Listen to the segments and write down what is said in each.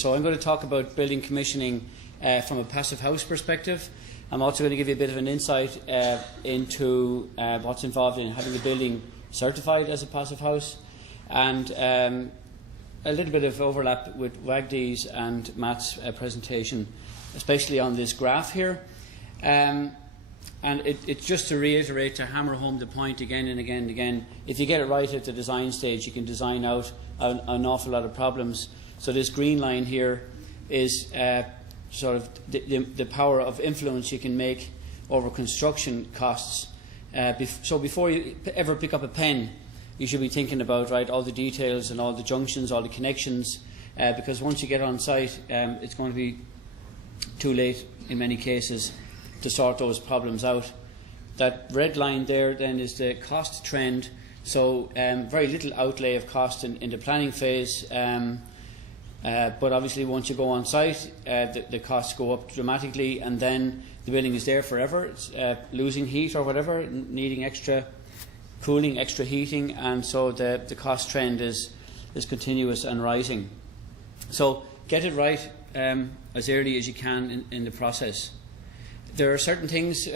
So I'm going to talk about building commissioning from a passive house perspective. I'm also going to give you a bit of an insight into what's involved in having the building certified as a passive house, and a little bit of overlap with Wagdy's and Matt's presentation, especially on this graph here. And it's just to reiterate, to hammer home the point again and again and again, if you get it right at the design stage, you can design out an awful lot of problems. So this green line here is sort of the power of influence you can make over construction costs. So before you ever pick up a pen, you should be thinking about all the details and all the junctions, all the connections, because once you get on site, it's going to be too late in many cases to sort those problems out. That red line there then is the cost trend. So very little outlay of cost in the planning phase. But obviously once you go on site, the costs go up dramatically, and then the building is there forever. It's losing heat or whatever, needing extra cooling, extra heating, and so the cost trend is continuous and rising. So get it right as early as you can in the process. There are certain things,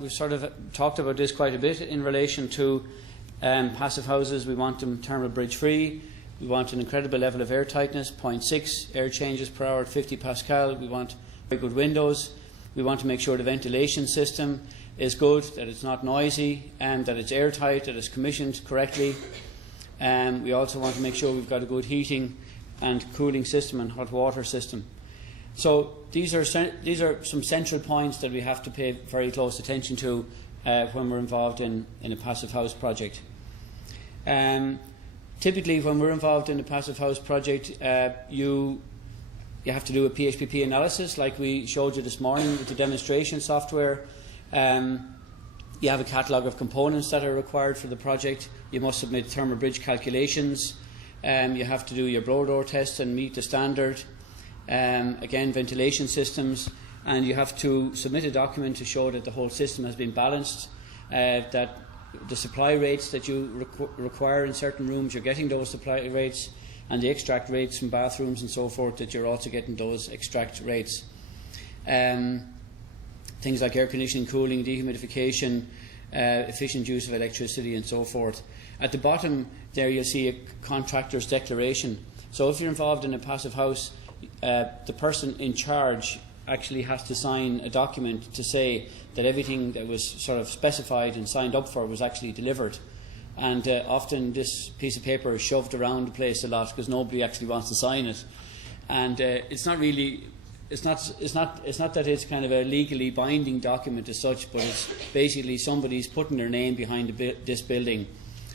we've sort of talked about this quite a bit in relation to passive houses. We want them thermal bridge free. We want an incredible level of air tightness, 0.6 air changes per hour at 50 Pascal. We want very good windows. We want to make sure the ventilation system is good, that it's not noisy, and that it's airtight, that it's commissioned correctly. We also want to make sure we've got a good heating and cooling system and hot water system. So these are some central points that we have to pay very close attention to when we're involved in a passive house project. Typically, when we're involved in a passive house project, you have to do a PHPP analysis, like we showed you this morning with the demonstration software. You have a catalogue of components that are required for the project. You must submit thermal bridge calculations. You have to do your blower door test and meet the standard. Again, ventilation systems, and you have to submit a document to show that the whole system has been balanced, that the supply rates that you require in certain rooms, you're getting those supply rates, and the extract rates from bathrooms and so forth, that you're also getting those extract rates. Things like air conditioning, cooling, dehumidification, efficient use of electricity and so forth. At the bottom there you'll see a contractor's declaration. So if you're involved in a passive house, the person in charge actually has to sign a document to say that everything that was sort of specified and signed up for was actually delivered. And often this piece of paper is shoved around the place a lot because nobody actually wants to sign it. And it's not that it's kind of a legally binding document as such, but it's basically somebody's putting their name behind this building.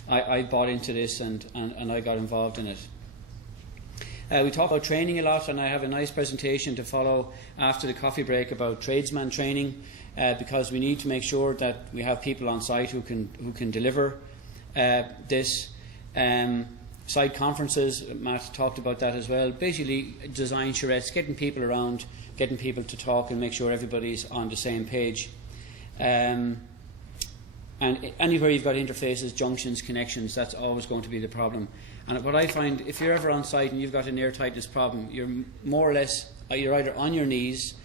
I bought into this and I got involved in it. We talk about training a lot, and I have a nice presentation to follow after the coffee break about tradesman training, because we need to make sure that we have people on site who can deliver this. Site conferences, Matt talked about that as well. Basically, design charrettes, getting people around, getting people to talk and make sure everybody's on the same page. And anywhere you've got interfaces, junctions, connections, that's always going to be the problem. And what I find, if you're ever on site and you've got an air tightness problem, you're more or less, you're either on your knees,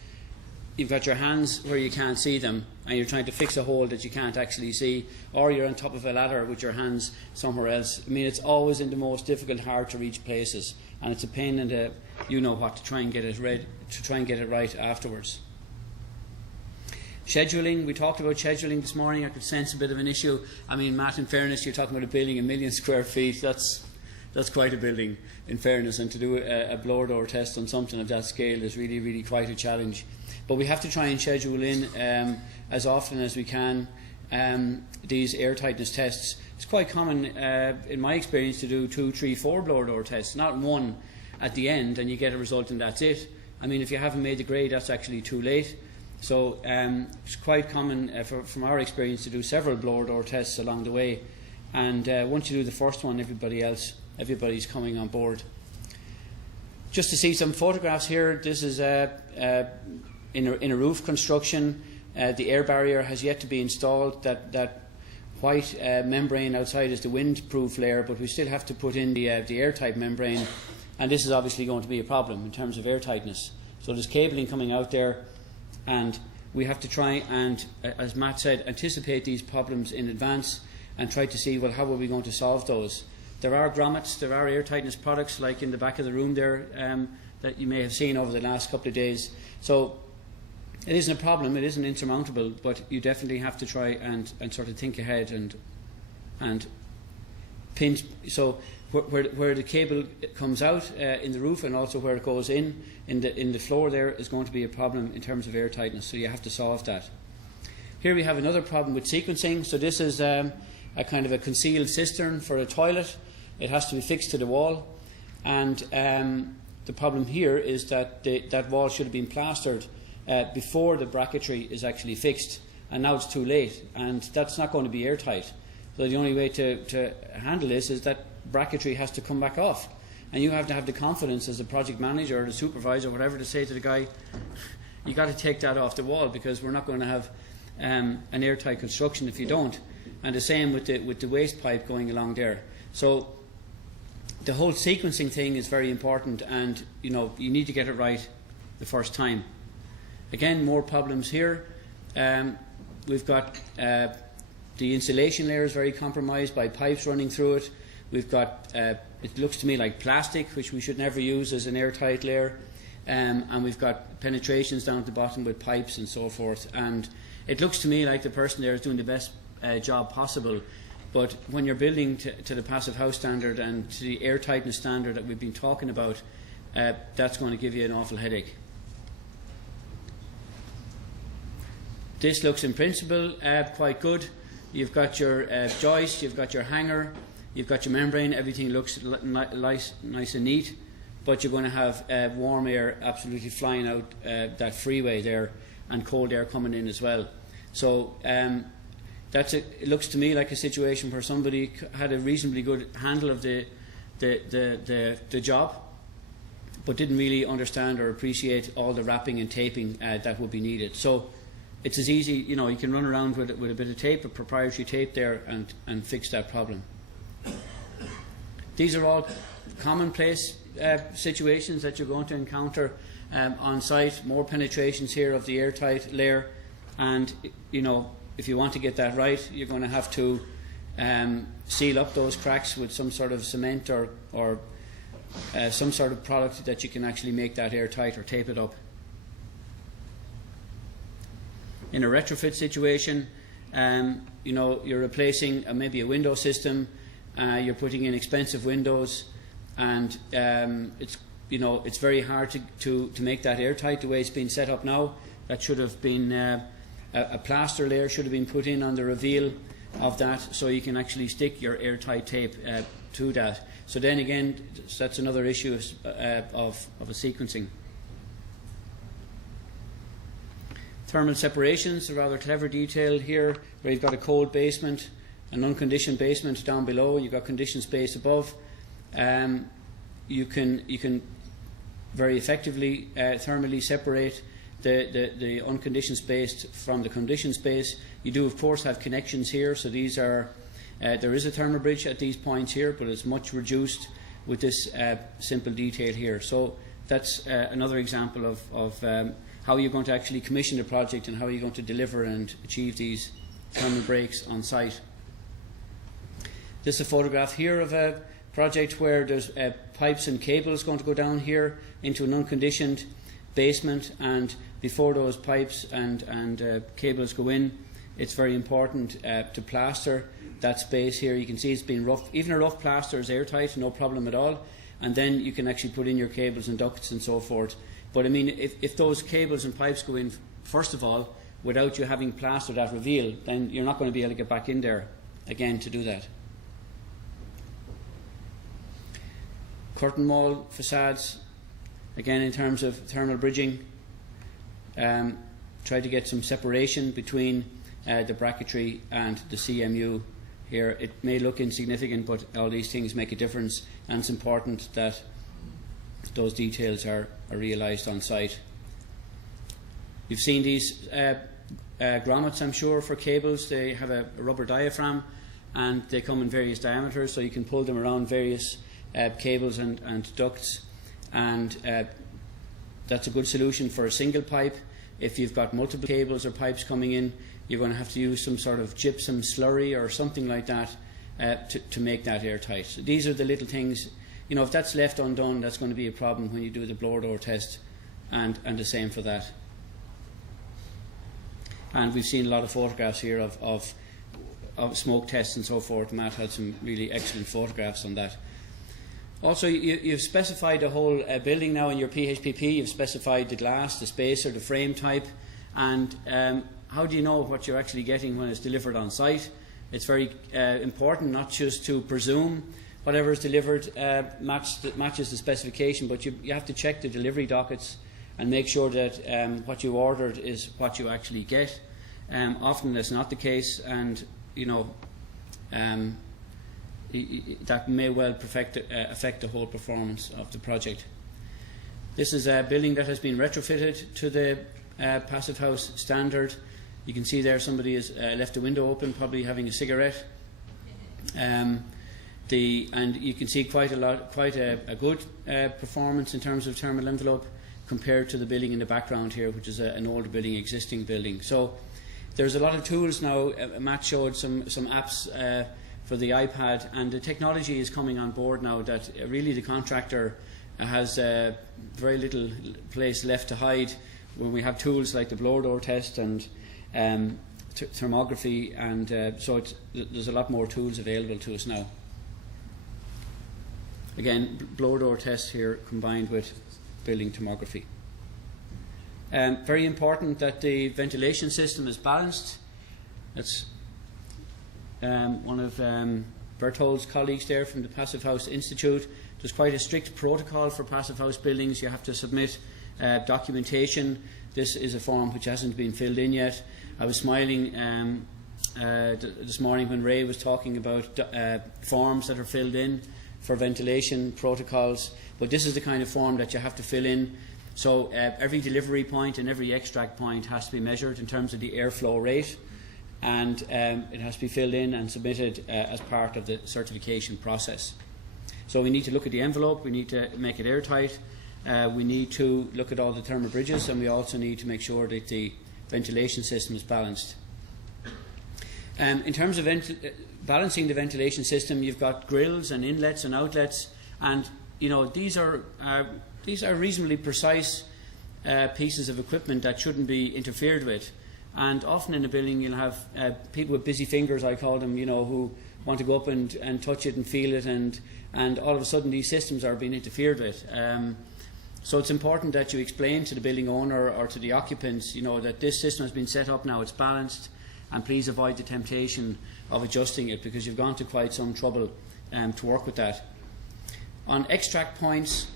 you've got your hands where you can't see them, and you're trying to fix a hole that you can't actually see, or you're on top of a ladder with your hands somewhere else. I mean, it's always in the most difficult, hard to reach places, and it's a pain in the you know what to try and get it right afterwards. Scheduling, we talked about scheduling this morning. I could sense a bit of an issue. I mean, Matt, in fairness, you're talking about a building 1 million square feet. That's quite a building, in fairness, and to do a blower door test on something of that scale is really, really quite a challenge. But we have to try and schedule in as often as we can these air tightness tests. It's quite common, in my experience, to do 2, 3, 4 blower door tests, not one at the end, and you get a result and that's it. I mean, if you haven't made the grade, that's actually too late. So it's quite common from our experience to do several blower door tests along the way, and once you do the first one, everybody's coming on board. Just to see some photographs here, this is in a roof construction. The air barrier has yet to be installed. That white membrane outside is the windproof layer, but we still have to put in the airtight membrane and this is obviously going to be a problem in terms of air tightness. So there's cabling coming out there, and we have to try and, as Matt said, anticipate these problems in advance and try to see, well, how are we going to solve those? There are grommets, there are air tightness products like in the back of the room there that you may have seen over the last couple of days. So it isn't a problem, it isn't insurmountable, but you definitely have to try and sort of think ahead and pinch. So where the cable comes out in the roof, and also where it goes in the floor, there is going to be a problem in terms of air tightness, so you have to solve that. Here we have another problem with sequencing. So this is a kind of a concealed cistern for a toilet. It has to be fixed to the wall, and the problem here is that that wall should have been plastered before the bracketry is actually fixed, and now it's too late, and that's not going to be airtight. So the only way to handle this is that bracketry has to come back off, and you have to have the confidence as a project manager or the supervisor or whatever to say to the guy, you got to take that off the wall, because we're not going to have an airtight construction if you don't. And the same with the waste pipe going along there. So the whole sequencing thing is very important, and you need to get it right the first time. Again, more problems here. We've got the insulation layer is very compromised by pipes running through it. We've got, it looks to me like plastic, which we should never use as an airtight layer. And we've got penetrations down at the bottom with pipes and so forth. And it looks to me like the person there is doing the best job possible. But when you're building to the passive house standard and to the airtightness standard that we've been talking about, that's going to give you an awful headache. This looks in principle quite good. You've got your joist, you've got your hanger, you've got your membrane, everything looks nice and neat, but you're going to have warm air absolutely flying out that freeway there, and cold air coming in as well. So it looks to me like a situation where somebody had a reasonably good handle of the job, but didn't really understand or appreciate all the wrapping and taping that would be needed. So it's as easy, you can run around with a bit of tape, a proprietary tape there, and fix that problem. These are all commonplace situations that you're going to encounter on site. More penetrations here of the airtight layer, and if you want to get that right, you're going to have to seal up those cracks with some sort of cement or some sort of product that you can actually make that airtight, or tape it up. In a retrofit situation, you're replacing maybe a window system. You're putting in expensive windows, and it's very hard to make that airtight the way it's been set up now. That should have been a plaster layer should have been put in on the reveal of that, so you can actually stick your airtight tape to that. So then again, that's another issue of a sequencing. Thermal separations, a rather clever detail here, where you've got a cold basement, an unconditioned basement down below, you've got conditioned space above. You can very effectively thermally separate the unconditioned space from the conditioned space. You do, of course, have connections here, so these are there is a thermal bridge at these points here, but it's much reduced with this simple detail here. So that's another example of how you're going to actually commission the project and how you're going to deliver and achieve these thermal breaks on site. This is a photograph here of a project where there's pipes and cables going to go down here into an unconditioned basement, and before those pipes and cables go in, it's very important to plaster that space here. You can see it's been rough. Even a rough plaster is airtight, no problem at all, and then you can actually put in your cables and ducts and so forth. But I mean, if those cables and pipes go in, first of all, without you having plastered that reveal, then you're not going to be able to get back in there again to do that. Curtain wall facades, again in terms of thermal bridging, try to get some separation between the bracketry and the CMU here. It may look insignificant, but all these things make a difference, and it's important that those details are realised on site. You've seen these grommets, I'm sure, for cables. They have a rubber diaphragm, and they come in various diameters, so you can pull them around various cables and ducts, and that's a good solution for a single pipe. If you've got multiple cables or pipes coming in, you're going to have to use some sort of gypsum slurry or something like that to make that airtight. So these are the little things, if that's left undone, that's going to be a problem when you do the blower door test, and the same for that. And we've seen a lot of photographs here of smoke tests and so forth. Matt had some really excellent photographs on that. Also, you've specified the whole building now in your PHPP. You've specified the glass, the spacer, the frame type, and how do you know what you're actually getting when it's delivered on site? It's very important not just to presume whatever is delivered matches the specification, but you have to check the delivery dockets and make sure that what you ordered is what you actually get. Often that's not the case, and that may well affect the whole performance of the project. This is a building that has been retrofitted to the passive house standard. You can see there somebody has left the window open, probably having a cigarette. And you can see quite a good performance in terms of thermal envelope compared to the building in the background here, which is an older building, existing building. So there's a lot of tools now. Matt showed some apps for the iPad, and the technology is coming on board now that really the contractor has very little place left to hide when we have tools like the blower door test and thermography, and so there's a lot more tools available to us now. Again, blower door test here combined with building thermography. Very important that the ventilation system is balanced. That's one of Berthold's colleagues there from the Passive House Institute. There's quite a strict protocol for passive house buildings. You have to submit documentation. This is a form which hasn't been filled in yet. I was smiling this morning when Ray was talking about forms that are filled in for ventilation protocols, but this is the kind of form that you have to fill in. So every delivery point and every extract point has to be measured in terms of the airflow rate, and it has to be filled in and submitted as part of the certification process. So we need to look at the envelope, we need to make it airtight, we need to look at all the thermal bridges, and we also need to make sure that the ventilation system is balanced. In terms of balancing the ventilation system, you've got grills and inlets and outlets, and these are reasonably precise pieces of equipment that shouldn't be interfered with. And often in a building you'll have people with busy fingers, I call them, who want to go up and touch it and feel it, and all of a sudden these systems are being interfered with. So it's important that you explain to the building owner or to the occupants, that this system has been set up now, it's balanced, and please avoid the temptation of adjusting it, because you've gone to quite some trouble to work with that. On extract points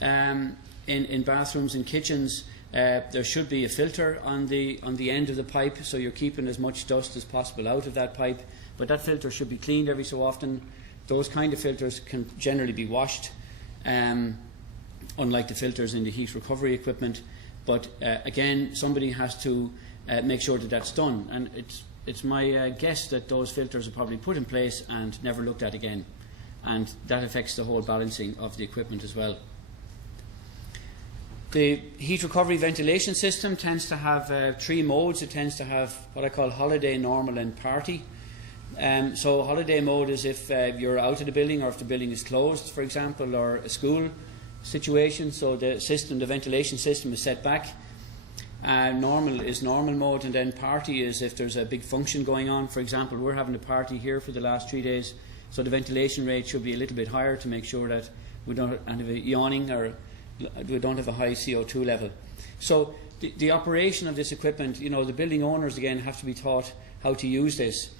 in bathrooms and kitchens, there should be a filter on the end of the pipe, so you're keeping as much dust as possible out of that pipe, but that filter should be cleaned every so often. Those kind of filters can generally be washed, unlike the filters in the heat recovery equipment, but again, somebody has to make sure that that's done, and it's my guess that those filters are probably put in place and never looked at again, and that affects the whole balancing of the equipment as well. The heat recovery ventilation system tends to have 3 modes. It tends to have what I call holiday, normal and party. So holiday mode is if you're out of the building, or if the building is closed, for example, or a school situation, so the ventilation system is set back. Normal is normal mode, and then party is if there's a big function going on. For example, we're having a party here for the last 3 days, so the ventilation rate should be a little bit higher to make sure that we don't have a yawning or we don't have a high CO2 level. So the operation of this equipment, the building owners again have to be taught how to use this,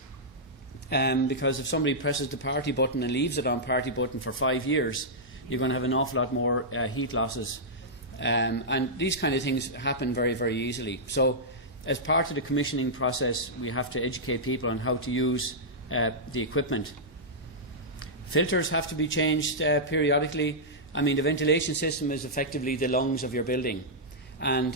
because if somebody presses the party button and leaves it on party button for 5 years, you're going to have an awful lot more heat losses, and these kind of things happen very, very easily. So as part of the commissioning process, we have to educate people on how to use the equipment. Filters have to be changed periodically. I mean, the ventilation system is effectively the lungs of your building, and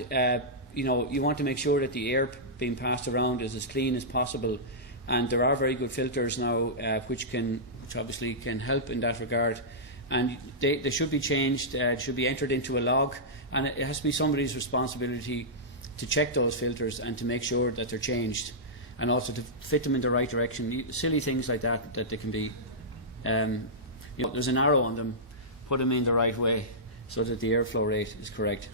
you want to make sure that the air being passed around is as clean as possible, and there are very good filters now which obviously can help in that regard, and they should be changed, should be entered into a log, and it has to be somebody's responsibility to check those filters and to make sure that they're changed, and also to fit them in the right direction. Silly things like that they can be, there's an arrow on them, put them in the right way so that the airflow rate is correct.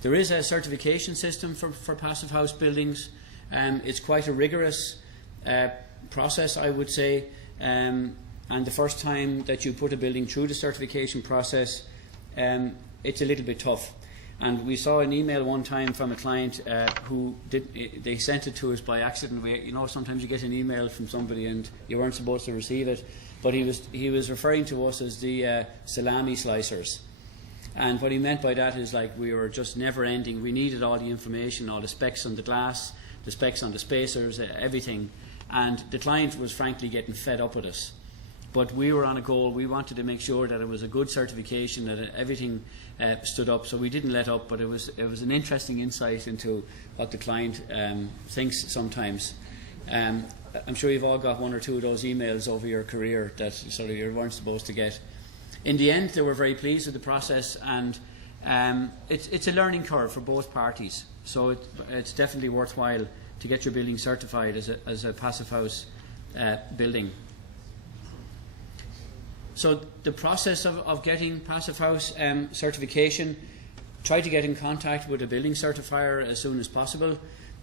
There is a certification system for passive house buildings. It's quite a rigorous process, I would say, and the first time that you put a building through the certification process, it's a little bit tough. And we saw an email one time from a client they sent it to us by accident. Sometimes you get an email from somebody and you weren't supposed to receive it, but he was referring to us as the salami slicers. And what he meant by that is, like, we were just never ending. We needed all the information, all the specs on the glass, the specs on the spacers, everything. And the client was frankly getting fed up with us. But we were on a goal. We wanted to make sure that it was a good certification, that everything stood up. So we didn't let up, but it was an interesting insight into what the client thinks sometimes. I'm sure you've all got one or two of those emails over your career that sort of you weren't supposed to get. In the end, they were very pleased with the process, and it's a learning curve for both parties. So it's definitely worthwhile to get your building certified as a passive house building. So the process of getting passive house certification, try to get in contact with a building certifier as soon as possible.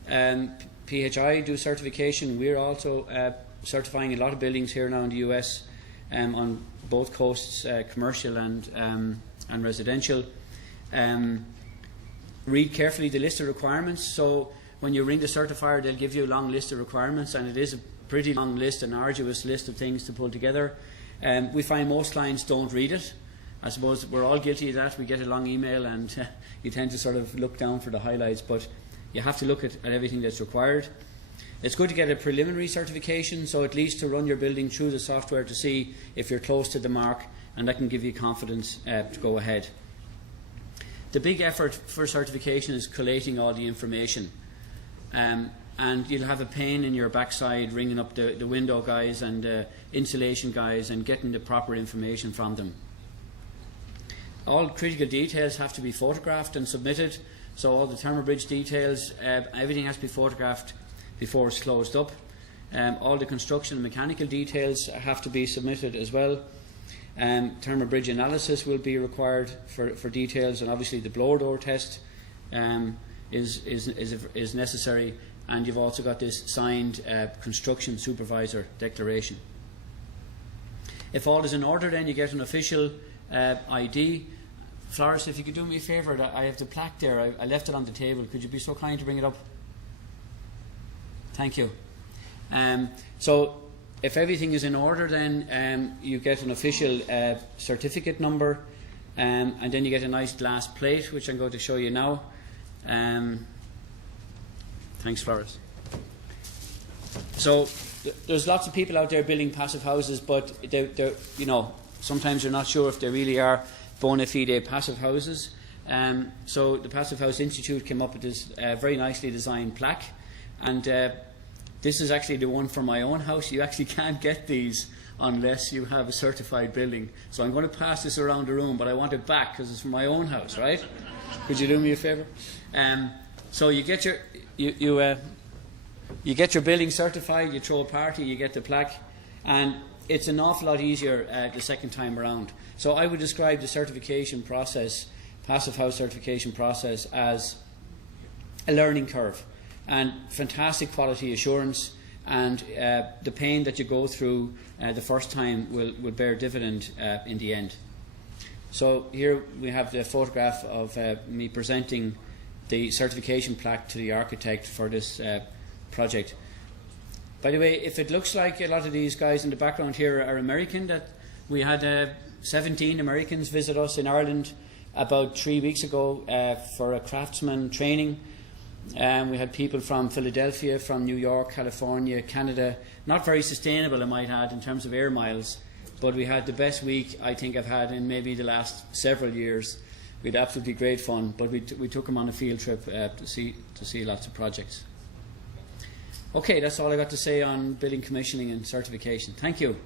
PHI do certification. We're also certifying a lot of buildings here now in the US on both coasts, commercial and residential. Read carefully the list of requirements. So when you ring the certifier, they'll give you a long list of requirements, and it is a pretty long list, an arduous list of things to pull together. We find most clients don't read it. I suppose we're all guilty of that. We get a long email and you tend to sort of look down for the highlights, but you have to look at everything that's required. It's good to get a preliminary certification, so at least to run your building through the software to see if you're close to the mark, and that can give you confidence to go ahead. The big effort for certification is collating all the information. And you'll have a pain in your backside ringing up the window guys and insulation guys and getting the proper information from them. All critical details have to be photographed and submitted, so all the thermal bridge details, everything has to be photographed before it's closed up. All the construction and mechanical details have to be submitted as well. Thermal bridge analysis will be required for details, and obviously the blower door test is necessary. And you've also got this signed construction supervisor declaration. If all is in order, then you get an official ID. Floris, if you could do me a favour, I have the plaque there. I left it on the table. Could you be so kind to bring it up? Thank you. So if everything is in order, then you get an official certificate number, and then you get a nice glass plate, which I'm going to show you now. Thanks, Floris. So there's lots of people out there building passive houses, but they're sometimes you're not sure if they really are bona fide passive houses. So the Passive House Institute came up with this very nicely designed plaque, and this is actually the one for my own house. You actually can't get these unless you have a certified building. So I'm going to pass this around the room, but I want it back because it's for my own house, right? Could you do me a favour? So you get your you get your building certified, you throw a party, you get the plaque, and it's an awful lot easier the second time around. So I would describe the certification process, passive house certification process, as a learning curve, and fantastic quality assurance, and the pain that you go through the first time will bear dividend in the end. So here we have the photograph of me presenting the certification plaque to the architect for this project. By the way, if it looks like a lot of these guys in the background here are American, that we had 17 Americans visit us in Ireland about 3 weeks ago for a craftsman training. We had people from Philadelphia, from New York, California, Canada. Not very sustainable, I might add, in terms of air miles, but we had the best week I think I've had in maybe the last several years. We had absolutely great fun, but we took them on a field trip to see lots of projects. Okay, that's all I got to say on building commissioning and certification. Thank you.